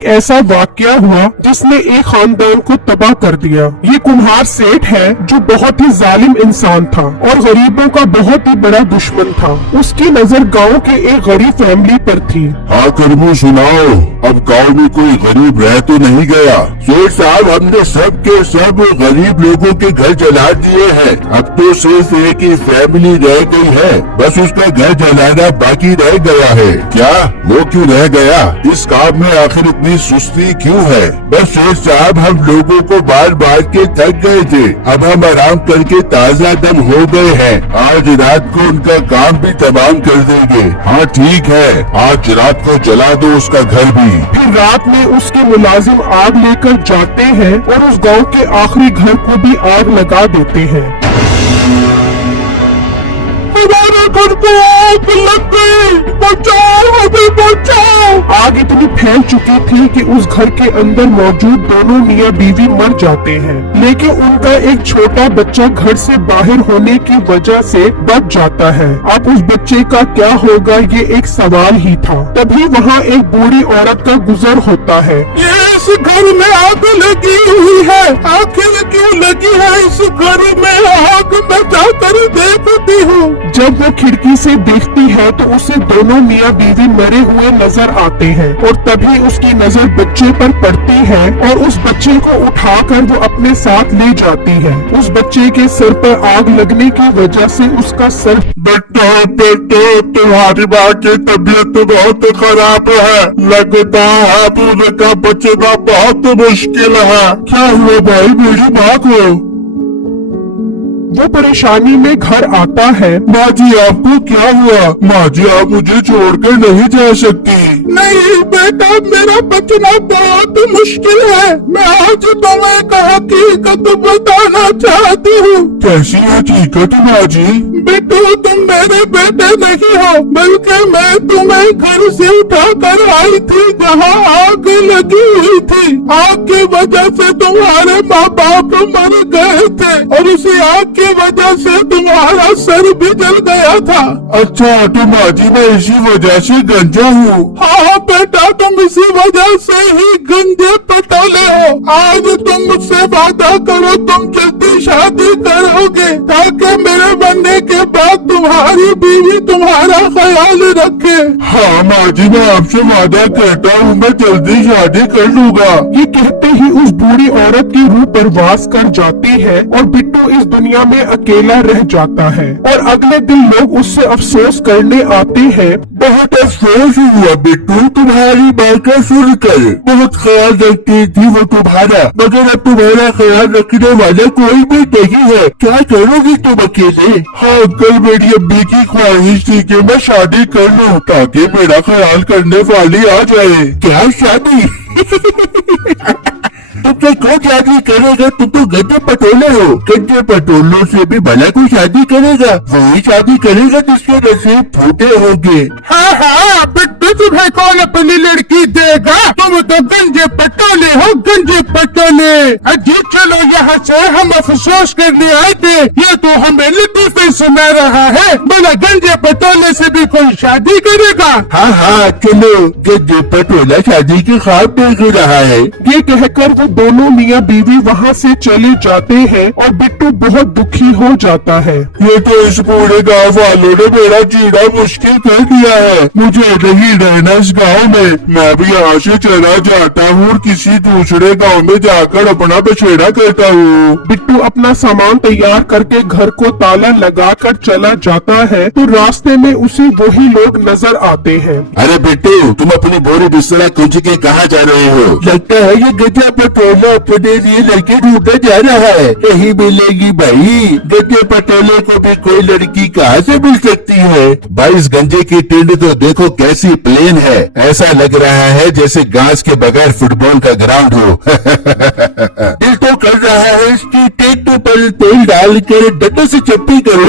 ऐसा वाकया हुआ जिसने एक खानदान को तबाह कर दिया। ये कुम्हार सेठ है जो बहुत ही जालिम इंसान था और गरीबों का बहुत ही बड़ा दुश्मन था। उसकी नजर गांव के एक गरीब फैमिली पर थी। हाँ करमू सुनाओ, अब गांव में कोई गरीब रह तो नहीं गया? सेठ साहब, हमने सब के सब गरीब लोगों के घर जला दिए हैं। अब तो सिर्फ एक ही फैमिली रह गई है, बस उसका घर जलाना बाकी रह गया है। क्या वो क्यों रह गया? इस काम में आखिर इतनी सुस्ती क्यों है? बस सेठ साहब, हम लोगों को बार बार के थक गए थे, अब हम आराम करके ताज़ा दम हो गए हैं। आज रात को उनका काम भी तमाम कर देंगे। हाँ ठीक है, आज रात को जला दो उसका घर भी। फिर रात में उसके मुलाजिम आग लेकर जाते हैं और उस गांव के आखिरी घर को भी आग लगा देते हैं। हमारे घर को आग लग गई, बचाओ हमें बचाओ। आग इतनी फैल चुकी थी कि उस घर के अंदर मौजूद दोनों मियाँ बीवी मर जाते हैं, लेकिन उनका एक छोटा बच्चा घर से बाहर होने की वजह से बच जाता है। अब उस बच्चे का क्या होगा, ये एक सवाल ही था। तभी वहाँ एक बूढ़ी औरत का गुजर होता है। इस घर में आग लगी हुई है, आखिर क्यों लगी है इस घर में आग? मैं जाकर देखती हूँ। जब वो खिड़की से देखती है तो उसे दोनों मियाँ बीवी मरे हुए नजर आते हैं और तभी उसकी नजर बच्चे पर पड़ती है और उस बच्चे को उठाकर वो अपने साथ ले जाती है। उस बच्चे के सिर पर आग लगने की वजह से उसका सर। बेटा बेटा, तुम्हारी माँ की तबीयत बहुत खराब है, लगता है अब उनका बचना बहुत मुश्किल है। क्या हुआ भाई मेरी माँ को? वो परेशानी में घर आता है। माँ जी आपको क्या हुआ? माँ जी आप मुझे छोड़कर नहीं जा सकती। नहीं बेटा, मेरा बचना बहुत मुश्किल है। मैं आज तुम्हें हकीकत बताना चाहती हूँ। कैसी हकीकत माँ जी? बेटू, तुम मेरे बेटे नहीं हो, बल्कि मैं तुम्हें घर से उठा कर आई थी जहाँ आग लगी हुई थी। आग की वजह से तुम्हारे माँ बाप मर गए थे और उसी आग की वजह से तुम्हारा सर भी जल गया था। अच्छा तो माँ जी मैं इसी वजह से गंजा हूँ। हाँ बेटा, तुम इसी वजह से ही गंजे पटोले हो। आज तुम मुझसे वादा करो, तुम जल्दी शादी करोगे ताकि मेरे बनने के बाद तुम्हारी बीवी तुम्हारा ख्याल रखे। हाँ माँ जी मैं आपसे वादा करता हूँ, मैं जल्दी शादी कर लूँगा। ये कहते ही उस बूढ़ी औरत की रूह परवास कर जाती है और बिट्टू इस दुनिया में अकेला रह जाता है। और अगले दिन लोग उससे अफसोस करने आते हैं। बहुत अफसोस हुआ बिट्टू तुम्हारी बात का सुनकर। बहुत ख्याल रखती थी वो तुम्हारा, मगर अब तुम्हारा ख्याल रखने वाला कोई भी नहीं है। क्या करोगी तुम अकेले? हाँ कल मेरी अम्मी की ख्वाहिश थी कि मैं शादी कर लूँ ताकि मेरा ख्याल करने वाली आ जाए। क्या शादी? तुम तो क्यों शादी करेगा? तुम तो गड्ढे पटोले हो। गड्ढे पटोलों से भी भला कोई शादी करेगा? वही शादी करेगा जिसके नसीब फूटे होंगे। हाँ हाँ बिट्टू, तुम्हें कौन अपनी लड़की देगा? तुम तो गंजे पटोले हो, गंजे पटोले। अजी चलो यहाँ से, हम अफसोस करने आए थे, ये तो हमें लतीफे सुना रहा है। बोला गंजे पटोले से भी कोई शादी करेगा? हाँ हाँ चलो, गड्ढे पटोला शादी के ख्वाब देख रहा है। ये कहकर वो दोनों मियाँ बीवी वहाँ से चले जाते हैं और बिट्टू बहुत दुखी हो जाता है। ये तो इस पूरे गाँव वालों ने मेरा जीना मुश्किल कर दिया है। मुझे नहीं रहना इस गाँव में। मैं भी यहाँ से चला जाता हूँ और किसी दूसरे गाँव में जाकर अपना बछेड़ा करता हूँ। बिट्टू अपना सामान तैयार करके घर को ताला लगाकर चला जाता है तो रास्ते में उसे वही लोग नजर आते हैं। अरे बिट्टू, तुम अपनी बोरी बिस्तरा कुंज के कहाँ जा रहे हो? लगता है ये गड्ढा पटोला अपने लिए लड़की ढूंढने जा रहा है। यही मिलेगी भाई, गड्ढे पटोले को भी कोई लड़की कहाँ से मिल सकती है? भाई इस गंजे की टिंड तो देखो कैसी प्लेन है, ऐसा लग रहा है जैसे घास के बगैर फुटबॉल का ग्राउंड हो। दिल तो कर रहा है इसकी टिंड पर तेल डालकर डंडों से चप्पी करो।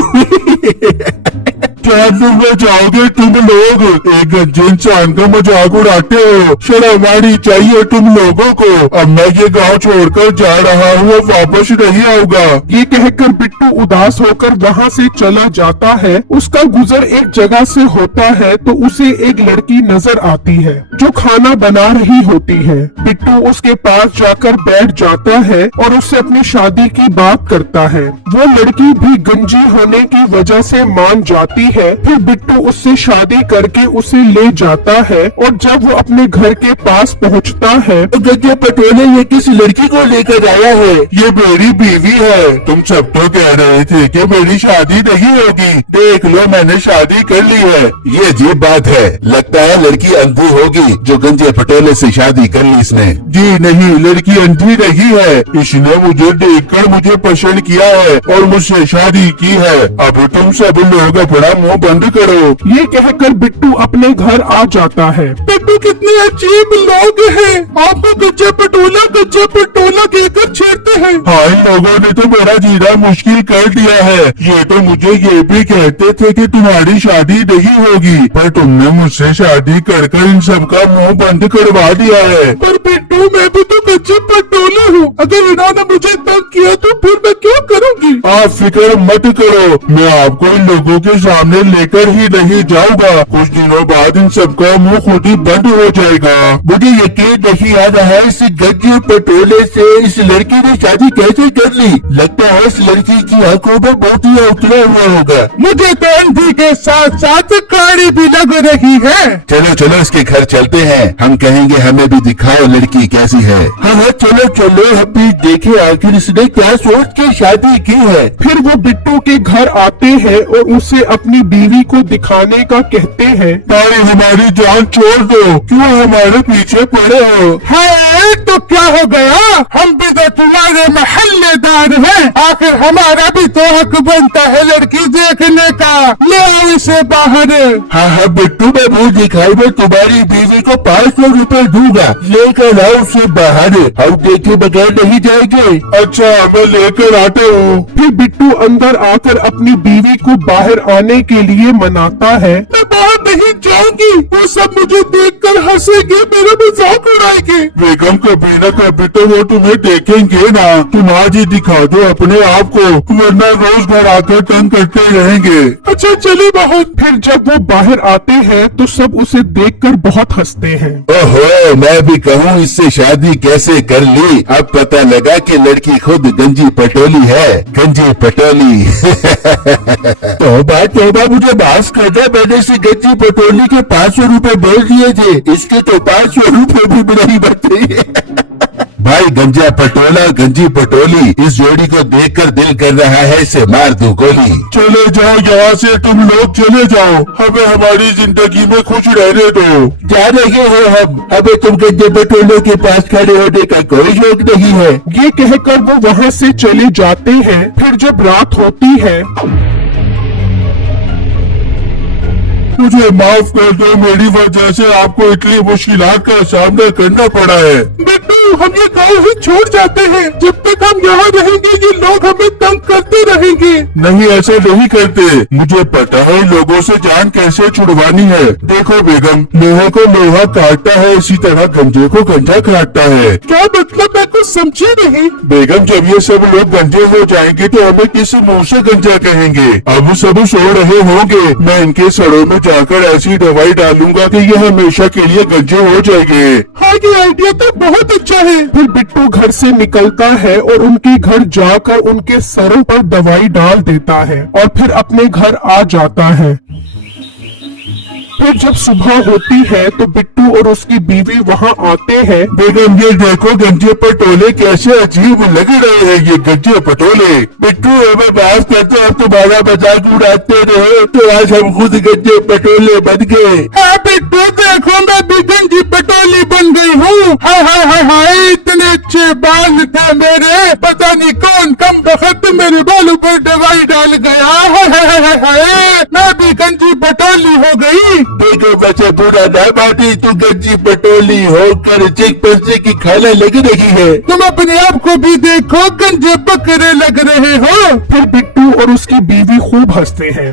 क्या तुम बचाओगे तुम लोग? एक गंजे इंसान का मजाक उड़ाते हो, शर्म आनी चाहिए तुम लोगों को। अब मैं ये गांव छोड़कर जा रहा हूँ, अब वापस नहीं आऊंगा। ये कहकर बिट्टू उदास होकर वहाँ से चला जाता है। उसका गुजर एक जगह से होता है तो उसे एक लड़की नजर आती है जो खाना बना रही होती है। बिट्टू उसके पास जाकर बैठ जाता है और उससे अपनी शादी की बात करता है। वो लड़की भी गंजी होने की वजह से मान जाती है। फिर बिट्टू उससे शादी करके उसे ले जाता है और जब वो अपने घर के पास पहुंचता है तो गंजे पटोले ये किस लड़की को लेकर आया है? ये मेरी बीवी है। तुम सब तो कह रहे थे कि मेरी शादी नहीं होगी, देख लो मैंने शादी कर ली है। ये अजीब बात है, लगता है लड़की अंधी होगी जो गंजे पटोले से शादी कर ली इसने। जी नहीं, लड़की अंधी नहीं है, इसने मुझे देखकर मुझे पसंद किया है और मुझसे शादी की है। अब तुम सब लोग अपना मुंह बंद करो। ये कहकर बिट्टू अपने घर आ जाता है। बिट्टू कितने अजीब लोग हैं, आपको गंजे पटोला कहकर छेड़ते हैं। हाँ, इन लोगों ने तो मेरा जीना मुश्किल कर दिया है। ये तो मुझे ये भी कहते थे कि तुम्हारी शादी नहीं होगी, पर तुमने मुझसे शादी कर इन सबका मुंह बंद करवा दिया है। पर बिट्टू मैं भी तो गंजे पटोला हूँ, अगर इन्होंने मुझे तंग किया तो फिर मैं क्या करूँगी? आप फिक्र मत करो, मैं आपको इन लोगों के सामने लेकर ही नहीं जाऊंगा। कुछ दिनों बाद इन सबका मुंह खुद ही बंद हो जाएगा। मुझे यकीन नहीं आ रहा है इस गंजे पटोले से इस लड़की ने शादी कैसे कर ली। लगता है इस लड़की की आंखों में मोतिया उतरा हुआ होगा। मुझे तो अंधी के साथ साथ काड़ी भी लग रही है। चलो चलो इसके घर चलते हैं, हम कहेंगे हमें भी दिखाओ लड़की कैसी है। हाँ चलो चलो, हम भी देखे आखिर इसने क्या सोच के शादी की है। फिर वो बिट्टू के घर आते हैं और उसे अपनी बीवी को दिखाने का कहते हैं। तारी हमारी जान छोड़ दो, क्यों हमारे पीछे पड़े हो? है तो क्या हो गया, हम भी तो तुम्हारे महल्लेदार हैं, आखिर हमारा भी तो हक बनता है लड़की देखने का। ले आओ इसे बाहर। हाँ बिट्टू, मैं मुँह दिखाई में तुम्हारी बीवी को 500 रुपए दूंगा, लेकर आओ उसे बाहर, हम देखे बगैर नहीं जाएंगे। अच्छा, मैं लेकर आता हूँ। फिर बिट्टू अंदर आकर अपनी बीवी को बाहर आने के लिए मनाता है। मैं बाहर नहीं जाऊंगी, वो सब मुझे देखकर हंसेंगे, मेरा मजाक उड़ाएंगे। बेगम कभी न कभी तो वो तुम्हें देखेंगे ना, तुम आज ही दिखा दो अपने आप को, वरना रोज घर आकर तंग करते रहेंगे। अच्छा चले बाहर। फिर जब वो बाहर आते हैं तो सब उसे देखकर बहुत हंसते हैं। ओहो, मैं भी कहूँ इससे शादी कैसे कर ली, अब पता लगा कि लड़की खुद गंजी पटोली है, गंजी पटोली। तोबा मुझे माफ कर दे, मैंने इसे गंजी पटोली के 500 रुपए बोल दिए थे, इसके तो 500 रुपए भी नहीं बचे। भाई गंजा पटोला गंजी पटोली, इस जोड़ी को देखकर दिल कर रहा है इसे मार दूं गोली। चले जाओ यहाँ से, तुम लोग चले जाओ, हमें हमारी जिंदगी में खुश रहने दो। जा रहे हो हम, हमें तुम गंजे पटोलों के पास खड़े होने का कोई शौक नहीं है। ये कहकर वो वहाँ से चले जाते हैं। फिर जब रात होती है, मुझे माफ कर दो, मेरी वजह से आपको इतनी मुश्किलात का सामना करना पड़ा है। बिट्टू, हम ये गाँव ही छोड़ जाते हैं, जब तक हम यहाँ रहेंगे ये लोग हमें तंग करते रहेंगे। नहीं, ऐसा नहीं करते, मुझे पता है लोगों से जान कैसे छुड़वानी है। देखो बेगम, लोहे को लोहा काटता है, इसी तरह गंजे को गंजा काटता है। क्या मतलब, मैं कुछ समझी नहीं। बेगम, जब ये सब लोग गंजे हो जाएंगे तो हमें किस मुंह से गंजा कहेंगे। अब सब सो रहे होंगे, मैं इनके सड़ों में जाकर ऐसी दवाई डालूंगा कि ये हमेशा के लिए गंजे हो जाएंगे। हाँ, ये आइडिया तो बहुत अच्छा है। फिर बिट्टू घर से निकलता है और उनके घर जाकर उनके सरों पर दवाई डाल देता है और फिर अपने घर आ जाता है। फिर जब सुबह होती है तो बिट्टू और उसकी बीवी वहाँ आते हैं। बेगम, ये देखो गंजे पटोले कैसे अजीब लग रहे हैं, ये गंजे पटोले। बिट्टू, हमें माफ कर दो, अब तुम्हारा मजाक उड़ाते रहे तो आज हम खुद गंजे पटोले बन गए। हाँ बिट्टू, देखो मैं भी गंजी पटोली बन गई हूँ। हाय हाय हाय हाय, इतने अच्छे बाल थे मेरे, पता नहीं कौन कम बखत मेरे बालों पर दवाई डाल गया। हाय हाय हाय हाय, मैं भी गंजी पटोली हो गई। देखो बच्चे, बुरा ना मानी, तू गंजी पटोली होकर चिक पर्चे की खाना लग रही है। तुम अपने आप को भी देखो, गंजे बकरे लग रहे हो। फिर बिट्टू और उसकी बीवी खूब हंसते हैं।